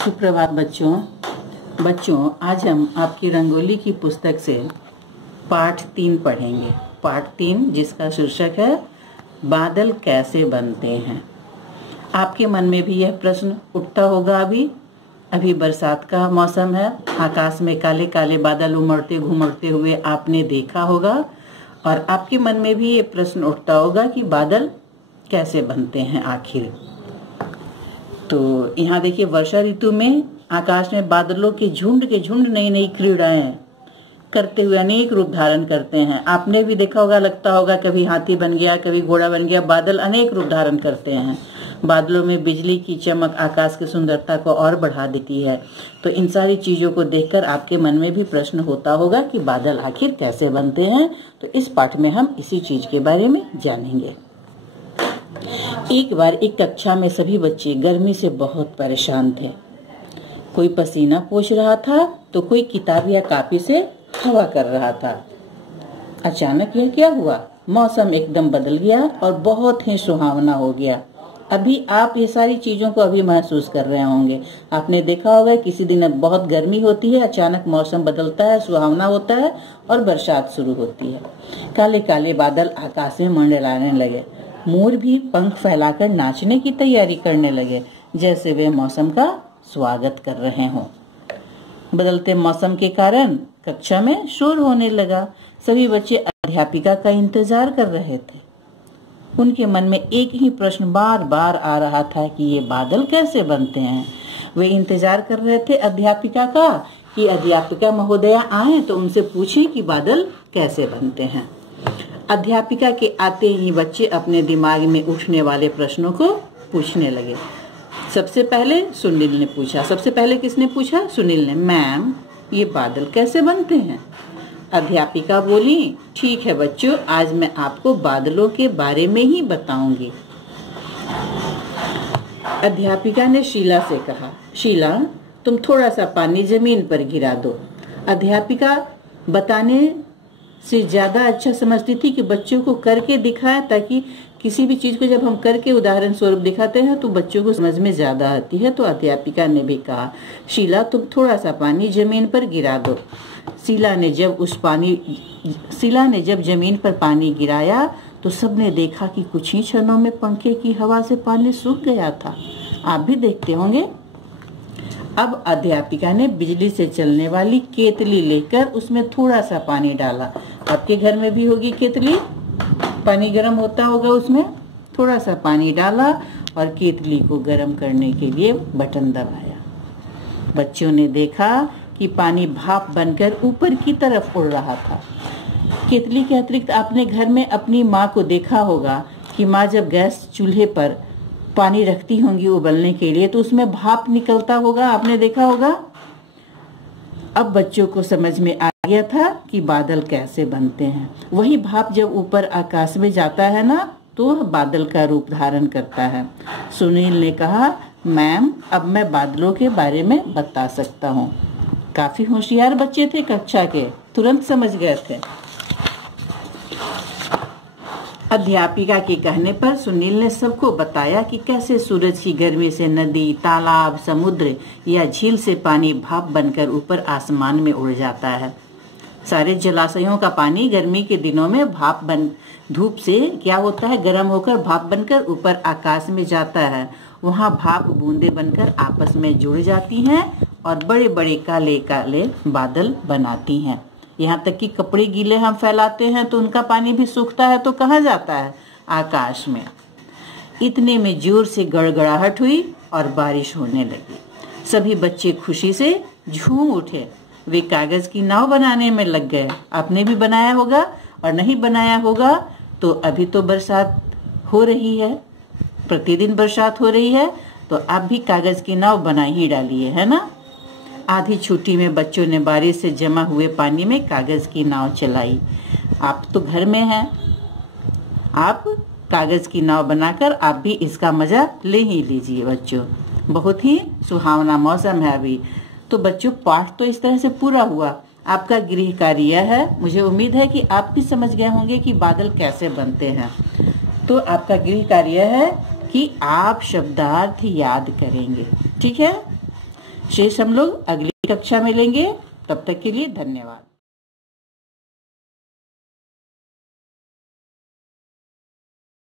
सुप्रभात बच्चों आज हम आपकी रंगोली की पुस्तक से पाठ 3 पढ़ेंगे। पाठ 3 जिसका शीर्षक है बादल कैसे बनते हैं। आपके मन में भी यह प्रश्न उठता होगा। अभी बरसात का मौसम है, आकाश में काले काले बादल उमड़ते घुमड़ते हुए आपने देखा होगा और आपके मन में भी ये प्रश्न उठता होगा कि बादल कैसे बनते हैं आखिर। तो यहाँ देखिए, वर्षा ऋतु में आकाश में बादलों के झुंड नई नई क्रीड़ाएं करते हुए अनेक रूप धारण करते हैं। आपने भी देखा होगा, लगता होगा कभी हाथी बन गया, कभी घोड़ा बन गया। बादल अनेक रूप धारण करते हैं। बादलों में बिजली की चमक आकाश की सुंदरता को और बढ़ा देती है। तो इन सारी चीजों को देखकर आपके मन में भी प्रश्न होता होगा कि बादल आखिर कैसे बनते हैं। तो इस पाठ में हम इसी चीज के बारे में जानेंगे। एक बार एक कक्षा में सभी बच्चे गर्मी से बहुत परेशान थे। कोई पसीना पोंछ रहा था तो कोई किताब या कॉपी से हवा कर रहा था। अचानक यह क्या हुआ? मौसम एकदम बदल गया और बहुत ही सुहावना हो गया। अभी आप ये सारी चीजों को अभी महसूस कर रहे होंगे। आपने देखा होगा किसी दिन बहुत गर्मी होती है, अचानक मौसम बदलता है, सुहावना होता है और बरसात शुरू होती है। काले काले बादल आकाश में मंडराने लगे। मोर भी पंख फैलाकर नाचने की तैयारी करने लगे, जैसे वे मौसम का स्वागत कर रहे हों। बदलते मौसम के कारण कक्षा में शोर होने लगा। सभी बच्चे अध्यापिका का इंतजार कर रहे थे। उनके मन में एक ही प्रश्न बार बार आ रहा था कि ये बादल कैसे बनते हैं। वे इंतजार कर रहे थे अध्यापिका का कि अध्यापिका महोदया आए तो उनसे पूछें कि बादल कैसे बनते हैं। अध्यापिका के आते ही बच्चे अपने दिमाग में उठने वाले प्रश्नों को पूछने लगे। सबसे पहले सुनील ने पूछा। सबसे पहले किसने पूछा? सुनील ने। मैम, ये बादल कैसे बनते हैं? अध्यापिका बोली, ठीक है बच्चों, आज मैं आपको बादलों के बारे में ही बताऊंगी। अध्यापिका ने शीला से कहा, शीला तुम थोड़ा सा पानी जमीन पर गिरा दो। अध्यापिका बताने से ज्यादा अच्छा समझती थी कि बच्चों को करके दिखाएं, ताकि किसी भी चीज को जब हम करके उदाहरण स्वरूप दिखाते हैं तो बच्चों को समझ में ज्यादा आती है। तो अध्यापिका ने भी कहा, शीला तुम थोड़ा सा पानी जमीन पर गिरा दो। शीला ने जब जमीन पर पानी गिराया तो सबने देखा कि कुछ ही क्षणों में पंखे की हवा से पानी सूख गया था। आप भी देखते होंगे। अब अध्यापिका ने बिजली से चलने वाली केतली लेकर उसमें थोड़ा सा पानी डाला। आपके घर में भी होगी केतली, पानी गर्म होता होगा, उसमें थोड़ा सा पानी डाला और केतली को गर्म करने के लिए बटन दबाया। बच्चों ने देखा कि पानी भाप बनकर ऊपर की तरफ उड़ रहा था। केतली के अतिरिक्त आपने घर में अपनी माँ को देखा होगा कि माँ जब गैस चूल्हे पर पानी रखती होंगी उबलने के लिए तो उसमें भाप निकलता होगा, आपने देखा होगा। अब बच्चों को समझ में आ गया था कि बादल कैसे बनते हैं। वही भाप जब ऊपर आकाश में जाता है ना, तो बादल का रूप धारण करता है। सुनील ने कहा, मैम अब मैं बादलों के बारे में बता सकता हूँ। काफी होशियार बच्चे थे कक्षा के, तुरंत समझ गए थे। अध्यापिका के कहने पर सुनील ने सबको बताया कि कैसे सूरज की गर्मी से नदी, तालाब, समुद्र या झील से पानी भाप बनकर ऊपर आसमान में उड़ जाता है। सारे जलाशयों का पानी गर्मी के दिनों में धूप से क्या होता है, गर्म होकर भाप बनकर ऊपर आकाश में जाता है। वहाँ भाप बूंदे बनकर आपस में जुड़ जाती हैं और बड़े बड़े काले काले बादल बनाती हैं। यहाँ तक कि कपड़े गीले हम फैलाते हैं तो उनका पानी भी सूखता है तो कहाँ जाता है? आकाश में। इतने में जोर से गड़गड़ाहट हुई और बारिश होने लगी। सभी बच्चे खुशी से झूम उठे। वे कागज की नाव बनाने में लग गए। आपने भी बनाया होगा, और नहीं बनाया होगा तो अभी तो बरसात हो रही है, प्रतिदिन बरसात हो रही है, तो आप भी कागज की नाव बना ही डालिए, है ना। आधी छुट्टी में बच्चों ने बारिश से जमा हुए पानी में कागज की नाव चलाई। आप तो घर में हैं, आप कागज की नाव बनाकर आप भी इसका मजा ले ही लीजिए बच्चों। बहुत ही सुहावना मौसम है अभी। तो बच्चों, पाठ तो इस तरह से पूरा हुआ। आपका गृह कार्य है, मुझे उम्मीद है कि आप भी समझ गए होंगे कि बादल कैसे बनते हैं। तो आपका गृह कार्य है कि आप शब्दार्थ याद करेंगे, ठीक है। शेष हम लोग अगली कक्षा में लेंगे। तब तक के लिए धन्यवाद।